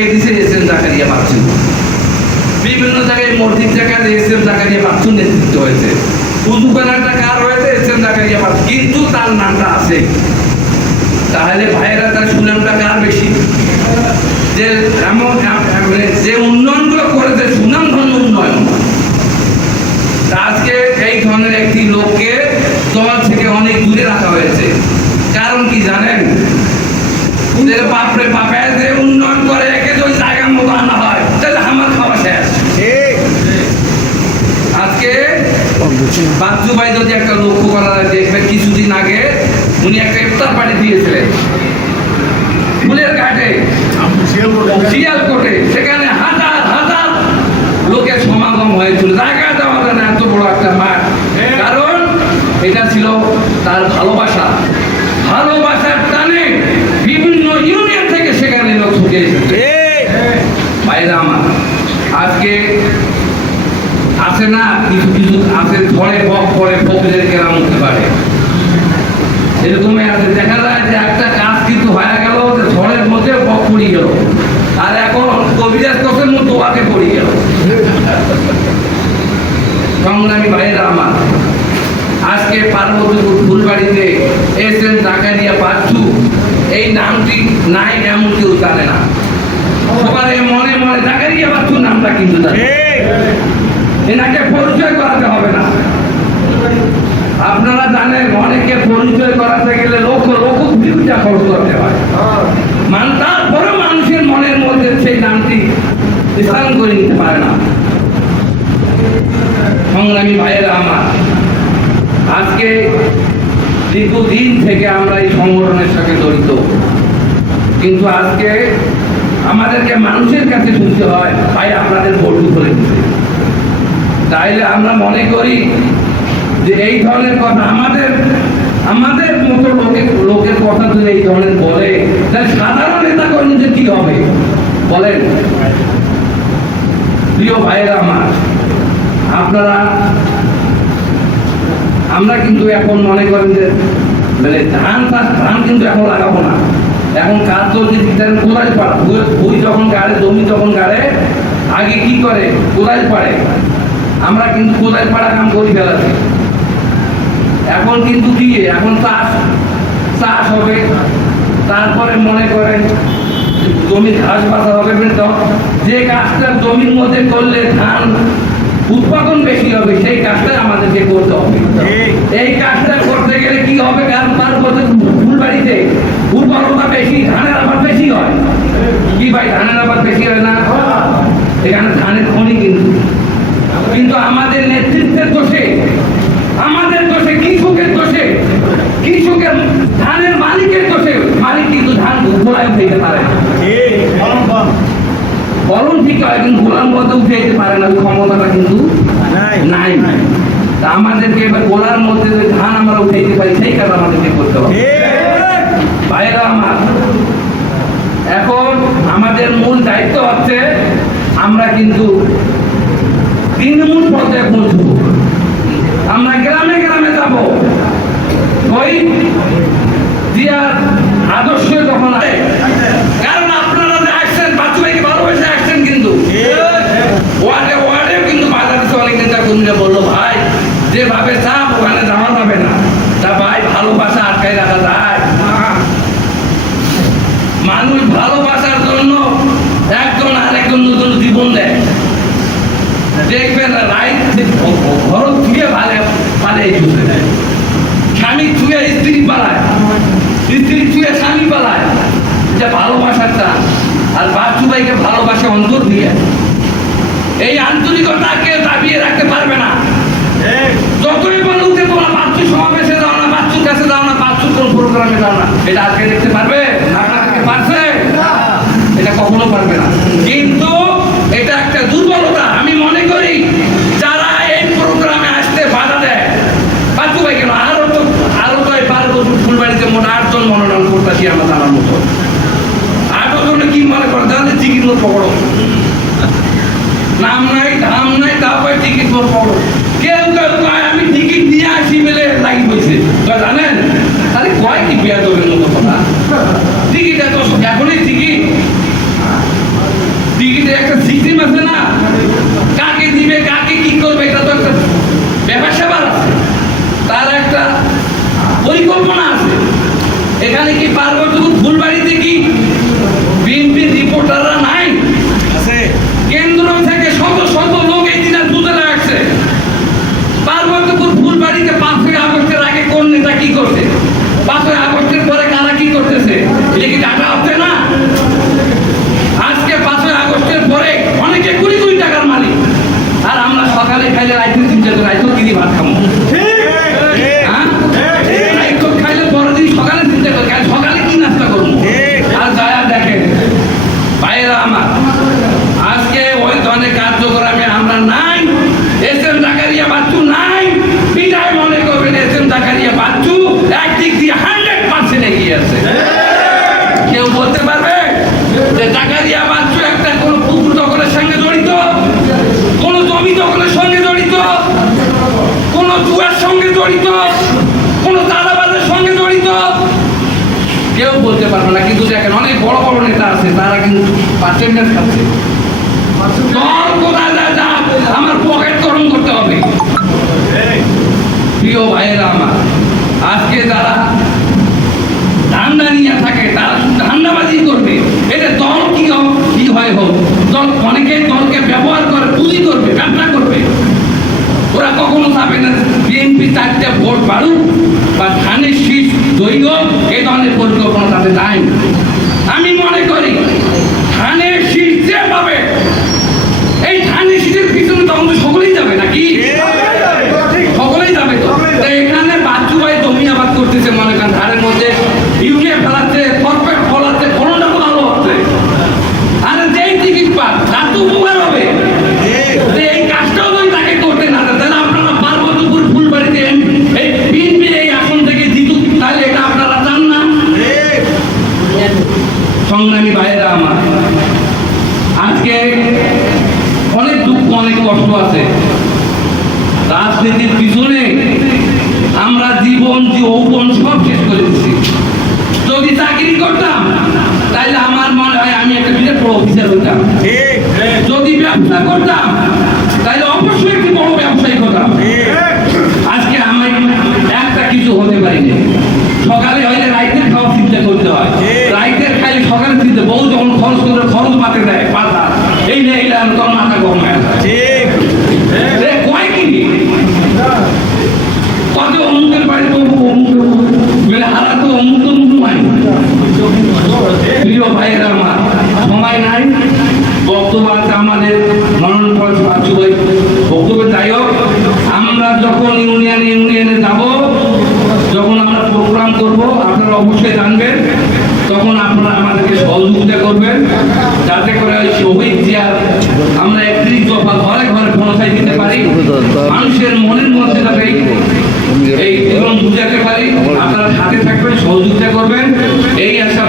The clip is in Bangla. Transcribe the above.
কে দিছে এস এম জাকারিয়া বাচ্চু বিভিন্ন জায়গায় মসজিদ জায়গায় এস এম জাকারিয়া বাচ্চু নেতৃত্ব হয়েছে। উজু কার হয়েছে এস এম জাকারিয়া বাচ্চু কিন্তু তার নামটা আছে। তাহলে ভাইয়েরা তার সুনামটা কার বেশি? যে এমন মানে যে উন্নয়নগুলো করেছে সুনাম ধন্য উন্নয়ন তা আজকে এই ধরনের একটি লোককে দল থেকে অনেক দূরে রাখা হয়েছে কারণ কি জানেন যে বাপরে বাপে যে উন্নয়ন করে একে যদি জায়গা মতো আনা হয় তাহলে আমার খাওয়া শেষ আজকে বাচ্চু ভাই যদি একটা লক্ষ্য করা যায় দেখবেন কিছুদিন আগে উনি একটা ইফতার পার্টি দিয়েছিলেন। ফুলের ঘাটে শিয়ালকোটে সেখানে হাজার হাজার লোকের সমাগম হয়েছিল। জায়গা দেওয়া যায় না এত বড় একটা মাঠ। কারণ এটা ছিল তার ভালোবাসা। ভালোবাসার টানে বিভিন্ন ইউনিয়ন থেকে সেখানে লোক ছুটে এসেছে। বাইরে আমার আজকে আছে না, কিছু কিছু আছে ঝড়ে বক পড়ে ফকিরের কেরাম হতে পারে। এরকমই আছে। দেখা যায় যে একটা কাজ কিন্তু হয়ে গেল ঝড়ের মধ্যে বক পড়ে গেল। আর এখন কবিরাজ মতো আগে গেল। সংগ্রামী আজকে পার্বতীপুর ফুলবাড়িতে এস এম জাকারিয়া এই নামটি নাই এমন কেউ জানে না। সবাই মনে মনে জাকারিয়া বাচ্চু নামটা কিন্তু জানে এনাকে পরিচয় করাতে হবে না। আপনারা জানেন, অনেকে পরিচয় করাতে গেলে লক্ষ লক্ষ বিরুদ্ধে খরচ করতে হয়। মান তারপরে মানুষের মনের মধ্যে সেই নামটি স্থান করে নিতে পারে না। সংগ্রামী ভাইয়েরা আমার, আজকে দীর্ঘদিন থেকে আমরা এই সংগঠনের সাথে জড়িত। কিন্তু আজকে আমাদেরকে মানুষের কাছে শুনতে হয়, ভাই, আপনাদের ভোট করে দিতে তাইলে আমরা মনে করি যে এই ধরনের কথা আমাদের আমাদের মতো লোকের লোকের কথা যদি এই ধরনের বলে, তাহলে সাধারণ নেতা কর্মীদের কি হবে? বলেন। প্রিয় ভাইয়েরা আমার, আপনারা, আমরা কিন্তু এখন মনে করেন যে মানে ধান চাষ ধান কিন্তু এখন লাগাবো না। এখন কাজ চলছে দিতেন কোদাল পাড়া। ভুই যখন গাড়ে, জমি যখন গাড়ে, আগে কি করে? কোদাল পাড়ে। আমরা কিন্তু কোদাল পাড়া কাম করি বেলাতে? এখন কিন্তু কি এখন চাষ। চাষ হবে। তারপরে মনে করেন জমি ঘাস বাঁধা হবে যে কাজটা জমির মধ্যে করলে ধান উৎপাদন বেশি হবে সেই কাজটা আমাদেরকে করতে হবে। এই কাজটা করতে গেলে কি হবে কারণ তার মধ্যে ফুলবাড়িতে উর্বরতা বেশি ধানের আবার বেশি হয়। কি ভাই ধানের আবার বেশি হয় না? এখানে ধানের খনি কিন্তু। কিন্তু আমাদের নেতৃত্বের দোষে আমাদের দোষে কৃষকের দোষে কৃষকের ধানের মালিকের দোষে মালিক কিন্তু ধান গোলায় উঠাইতে পারে ফলন ঠিক হয় কিন্তু গোলার মধ্যে উঠে যেতে পারে না ক্ষমতাটা কিন্তু নাই তা আমাদেরকে এবার গোলার মধ্যে যে ধান আমরা উঠে যেতে পারি সেই কাজ আমাদেরকে করতে হবে। ভাইরা আমার এখন আমাদের মূল দায়িত্ব হচ্ছে আমরা কিন্তু তৃণমূল পর্যায়ে পৌঁছব। আমরা গ্রামে গ্রামে যাব। ওই দিয়ার আদর্শ যখন কারণ আপনারা যে আসছেন বাচ্চু ভাইকে ভালোবেসে আসছেন কিন্তু? ওয়ার্ডে ওয়ার্ডে কিন্তু বাজারে অনেক নেতা কর্মীরা বলল, ভাই, যেভাবে চাপ, ওখানে যাওয়া যাবে না। তা ভাই, ভালোবাসা আটকায় রাখা যায়। মানুষ ভালোবাসার জন্য একজন আরেকজন নতুন জীবন দেয়। দেখবেন রাইট? ঘর থুয়ে ভালে পালে চলতে দেয় স্বামী থুয়ে স্ত্রী পালায় স্ত্রী থুয়ে স্বামী পালায় এটা ভালোবাসার টান আর বাচ্চু ভাইকে ভালোবাসে অন্তর দিয়ে। এই আন্তরিকতাকে দাবিয়ে রাখতে পারবে না। যতই বলুক যে তোমরা বাচ্চু সমাবেশে যাও না বাচ্চুর কাছে যাও না বাচ্চুর কোন প্রোগ্রামে যাও না। এটা আজকে দেখতে পারবে? পারছে? এটা কখনো পারবে না। কিন্তু ধাম নাই, তা টিকিট মোর পাবো। কেউ কেউ কয়, আমি টিকিট নিয়ে আসি বলে, লাগি বইছে জানেন আরে কয় কি বিয়া দেবেন মতো কথা? টিকিট এত এখনই টিকিট টিকিটে একটা সিস্টেম আছে না? আছে কেউ বলতে পারবে যে জাকারিয়া মাত্র একটা কোনো পুকুর দখলের সঙ্গে জড়িত, কোনো জমি দখলের সঙ্গে জড়িত, কোনো জুয়ার সঙ্গে জড়িত, কোনো দাদাবাদের সঙ্গে জড়িত। কেউ বলতে পারবে না, কিন্তু দেখেন অনেক বড় বড় নেতা আছে, তারা কিন্তু পার্সেন্টেজ খাচ্ছে। যা, আমার পকেট গরম করতে হবে। প্রিয় ভাইয়েরা আমার, আজকে যারা ধান্দা নিয়ে থাকে, তারা শুধু ধান্দাবাজি করবে। এটা দল কি কি হয় হোক। দল অনেকে দলকে ব্যবহার করে পুঁজি করবে ব্যবসা করবে। ওরা কখনো চাবে না বিএনপি চারটে ভোট বাড়ুক বা ধানের শীষ দৈর্ঘ্য, এ ধরনের পরিকল্পনা তাদের নাই। আমি মনে করি ধানের শীষ যে পাবে এই ধানের শীষের পিছনে তখন তো সকলেই যাবে নাকি সকলেই যাবে তো তো এখানে বাচ্চু ভাই জমি আবাদ করতেছে মনে করেন ধারের মধ্যে ইউরিয়া ফেলাচ্ছে ফসফেট ফলাচ্ছে ফলনটা তো ভালো হচ্ছে আর যেই টিকিট পান তার তো উপকার হবে তো এই কাজটাও যদি তাকে করতে না দেয়, তাহলে আপনারা পার্বতীপুর ফুলবাড়িতে এই বিএনপি এই আসন থেকে জিতুক তাহলে এটা আপনারা চান না সংগ্রামী ভাইয়েরা আমার আজকে অনেক দুঃখ অনেক কষ্ট আছে রাজনীতির পিছনে আমরা জীবন, যৌবন সব শেষ করে দিচ্ছি। যদি চাকরি করতাম তাহলে আমার মনে হয় আমি একটা বিরাট বড় অফিসার হইতাম। যদি ব্যবসা করতাম তাহলে অবশ্যই একটি বড় ব্যবসায়ী হতাম। আজকে আমি একটা কিছু হতে পারিনি। সকালে হইলে রাইতের খাওয়া চিন্তা করতে হয়। রাইতের খাইলে সকালে চিন্তা বউ যখন খরচ করে খরচ পাতে দেয়। মানুষের মনের মধ্যে যাতে এই এবং বুঝাতে পারি, আপনারা সাথে থাকবেন, সহযোগিতা করবেন। এই আশা